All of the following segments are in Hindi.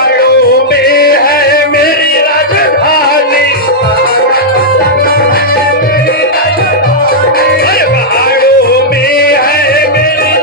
पहाड़ों में है मेरी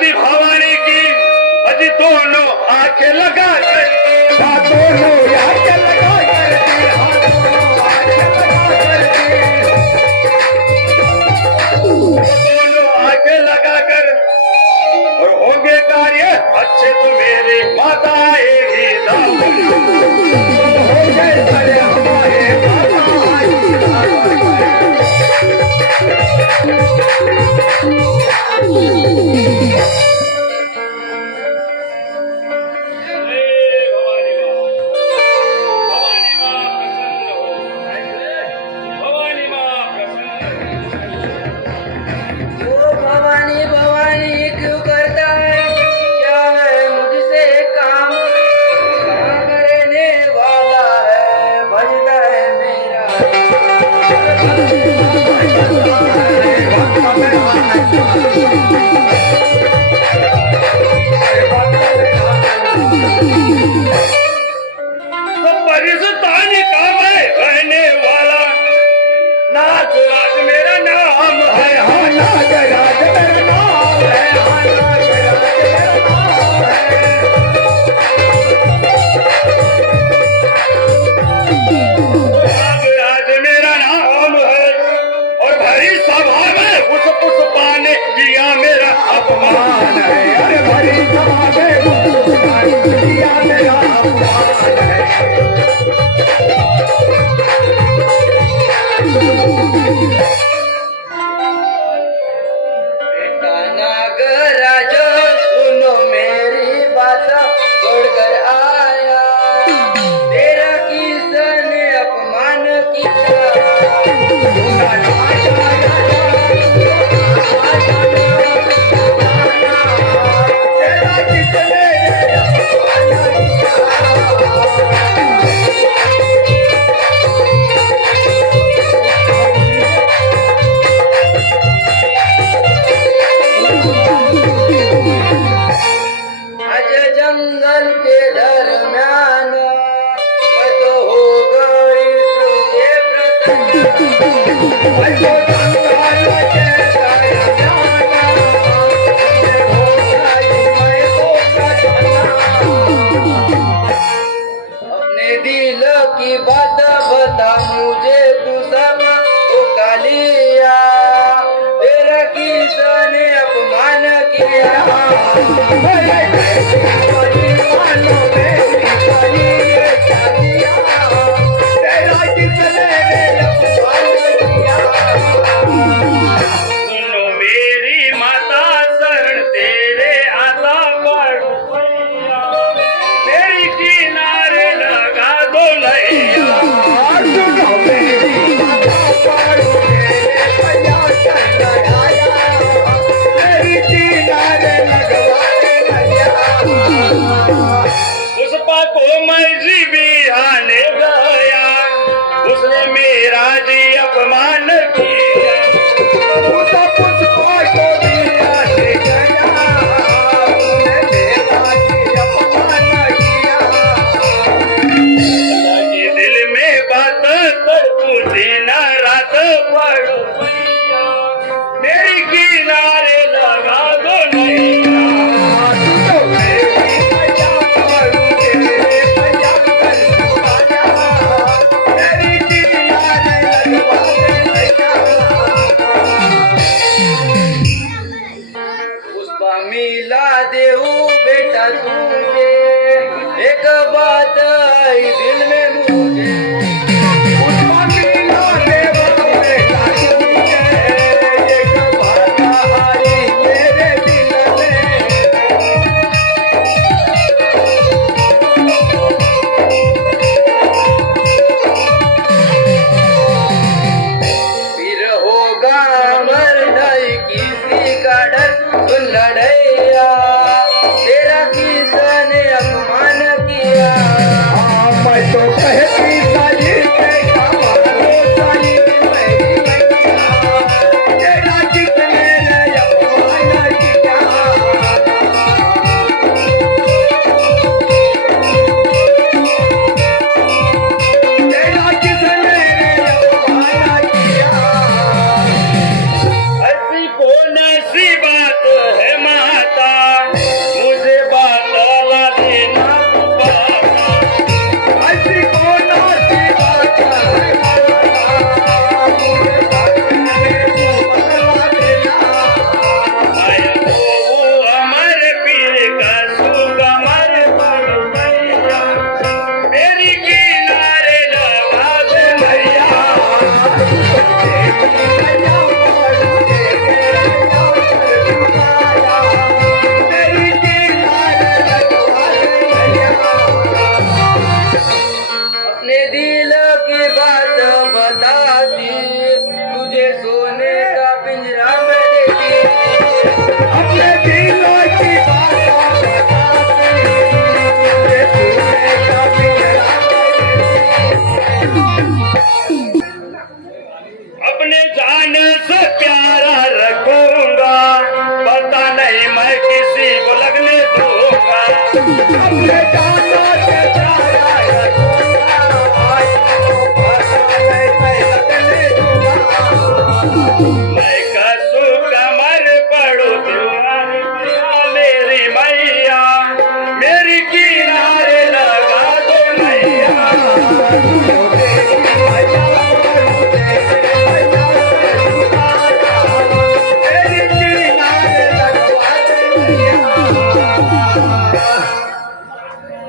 आदि भवानी की अजी दोनों आंखें लगा कर, दोनों आंखें लगा कर, दोनों आंखें लगा कर और होंगे कार्य अच्छे तो मेरे माता आएगी, होंगे कार्य हमारे माता अपने जान से प्यारा रखूंगा, पता नहीं मैं किसी को लगने दूंगा। अपने जान से प्यारा रखूंगा, पता नहीं लगने दूंगा। मैं कसू कमर पड़ू तुम्हारी मेरी मैया, मेरी किनारे लगा दो मैया।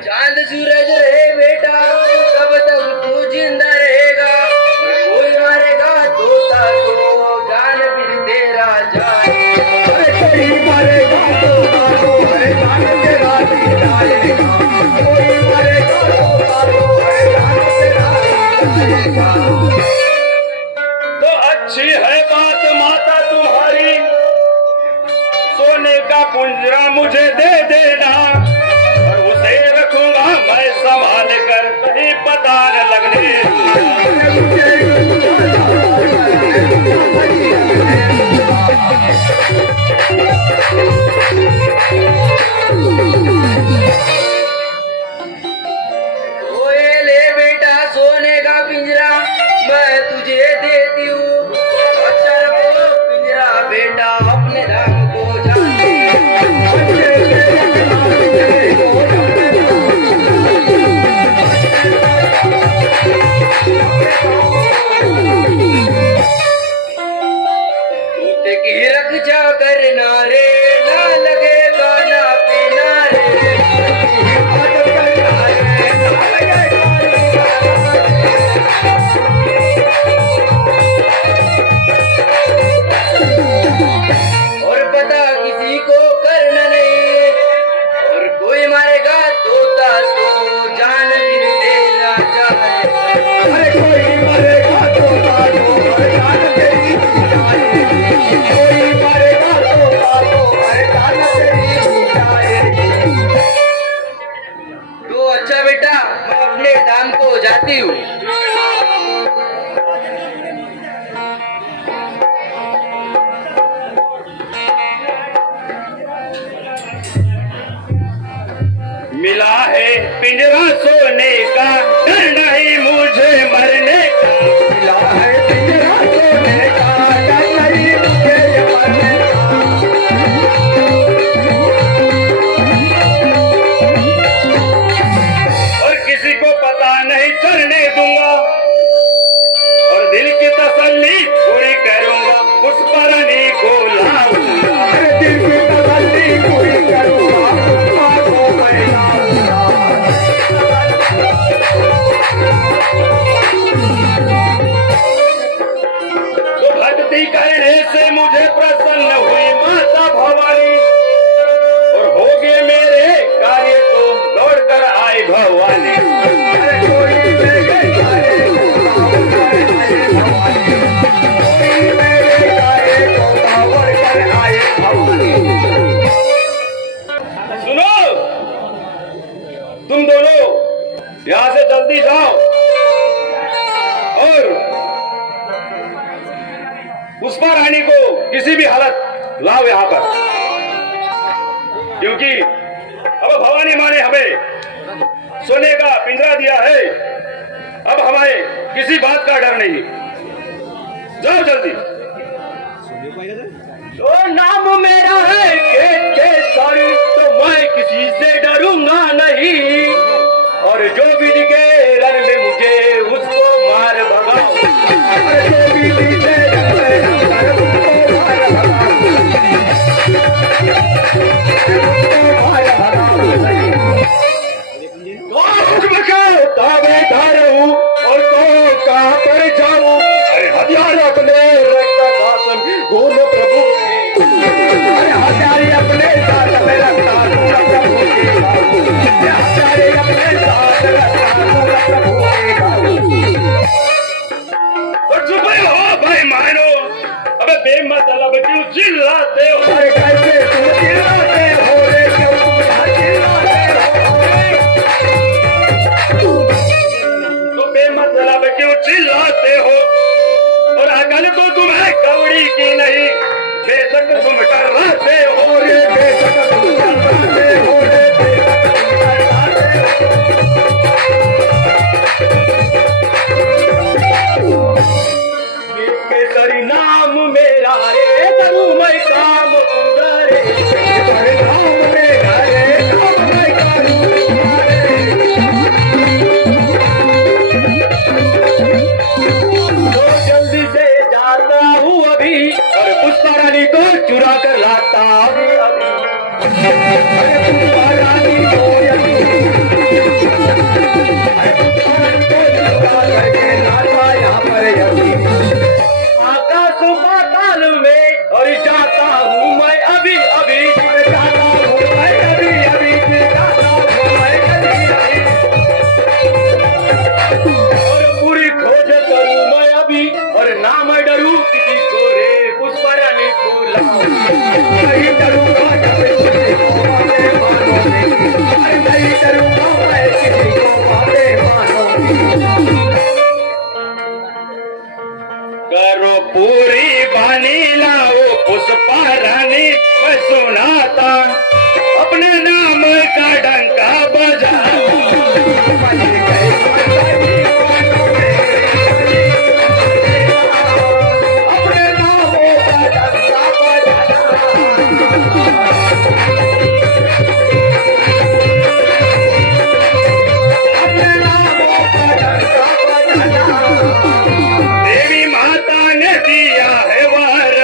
चांद सूरज रहे बेटा, तब तक तू जिंदा रहेगा। कोई मारेगा तोता को, जान फिर तेरा जाएगा। अरे कोई मरेगा तो मारो, अरे जान तेरा भी जाएगा। कोई मरेगा तो मारो, अरे जान तेरा भी जाएगा। तो अच्छी है बात माता तुम्हारी, सोने का पुंजरा मुझे दे देना, और उसे रखूंगा मैं संभाल कर, कहीं पता न लगने दूंगा। ओए ले बेटा सोने का पिंजरा, मैं तुझे देती हूँ। अच्छा रखो पिंजरा बेटा, अपने रंग को जाने। तोते की रक्षा करना रे, ना लगे खाना पीना रे। और पता किसी को करना नहीं, और कोई मारेगा तोता तो जान फिर तेरा जाएगा। अरे कोई मरेगा तो मारो, अरे जान तेरी भी जाएगी। कोई मरेगा तो मारो, अरे जान तेरी भी जाएगी। तो अच्छा बेटा, मैं अपने धाम को जाती हूँ। मिला है पिंजरा सोने का, डर नहीं मुझे मरने का। मिला है पिंजरा सोने का, डर नहीं मुझे मरने का। और किसी को पता नहीं चलने दूंगा, और दिल की तसल्ली पूरी करूंगा, उस पर नहीं को लाऊंगा। अरे दिल की तसल्ली पूरी करूंगा, उसका को मैं लाऊंगा। तो भक्ति करने से मुझे प्रसन्न हुई माता भवानी, और हो गए मेरे कार्य तो दौड़ कर आई भवानी। अरे कोई मेरे गाए को दौड़ कर आए भवानी। कोई मेरे गाए को दौड़ कर आए भवानी। सुनो तुम दोनों, यहाँ से जल्दी जाओ और पुष्पा रानी को किसी भी हालत लाओ यहाँ पर, क्योंकि अब भवानी माँ ने हमें सोने का पिंजरा दिया है, अब हमें किसी बात का डर नहीं। जाओ जल्दी। तो नाम मेरा है केसरी, तो मैं किसी से डरूंगा नहीं, और जो भी दिखे रण में मुझे उसको मार भगाओ। जो भी दिखे ताबेदार हूँ और तो कहाँ पर जाऊँ, अरे हथियार अपने रखता शासन गुण प्रभु के। अरे हजारी अपने साथ में रखता हूँ प्रभु के बाबू। हजारी अपने साथ रखता हूँ प्रभु के बाबू। और चुप ही हो भाई मानो, अबे बेमतलब क्यों चिल्लाते हो? अरे कैसे तुम चिल्लाते हो रे, क्यों तुम चिल्लाते हो रे? तो बेमतलब नहीं की नहीं, बेशक तुम टर्राते हो रे, बेशक तुम टर्राते हो रे, बेशक तुम टर्राते हो। केसरी नाम मेरा रे, करूं मैं काम पूरा रे, केसरी नाम मेरा रे, काम मैं करूं पूरा रे। तो जल्दी से जाता हूँ अभी, और पुष्पा रानी को चुरा कर लाता अभी अभी। अरे पुष्पा रानी को अरे पुष्पा रानी को चुरा करके लाता यहाँ पर अभी। आकाश पाताल में और जाता हूँ मैं अभी अभी, जाता हूँ मैं अभी अभी, जाता हूँ मैं अभी अभी। और पूरी खोज करूँ मैं अभी, और ना मैं डरूं किसी को रे, पुष्पा रानी को लाऊं। नहीं डरूंगा जब किसी को बातें मानोगी, अरे नहीं डरूंगा मैं किसी को बातें मानोगी। करो पूरी बानी लाओ पुष्पा रानी, मैं सुनाता अपने नाम का डंका बजा। बज गई बंदगी मानो मेरी, अपने नामों का डंका बजाना। अपने नामों का डंका बजाना। देवी माता ने दिया है वर,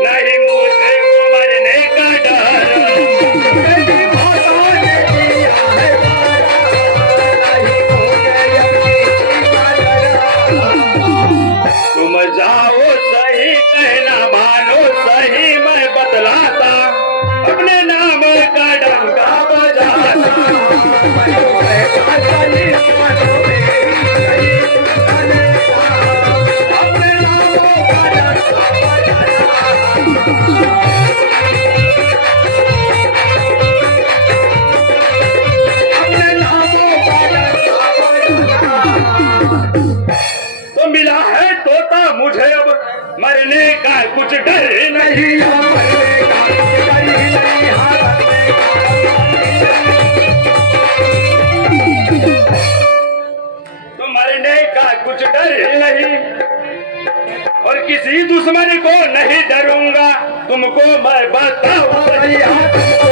नहीं मुझे मरने का डर। देवी माता ने दिया है वारा, नहीं मुझे यकीन का डर। तुम जाओ सही कहना मानो सही, मैं बतलाता अपने नाम का डंका बजाता। अपने नामों का डंका बजाना। अपने नामों का डंका बजाना। तो मिला है तोता मुझे अब, मरने का कुछ डर नहीं। नहीं हम मरने का कुछ डर ही नहीं, हाँ मरने का। तो मरने का कुछ डर ही नहीं, और किसी दुश्मन को नहीं डरूंगा, तुमको मैं बताऊं। नहीं हाँ तुमको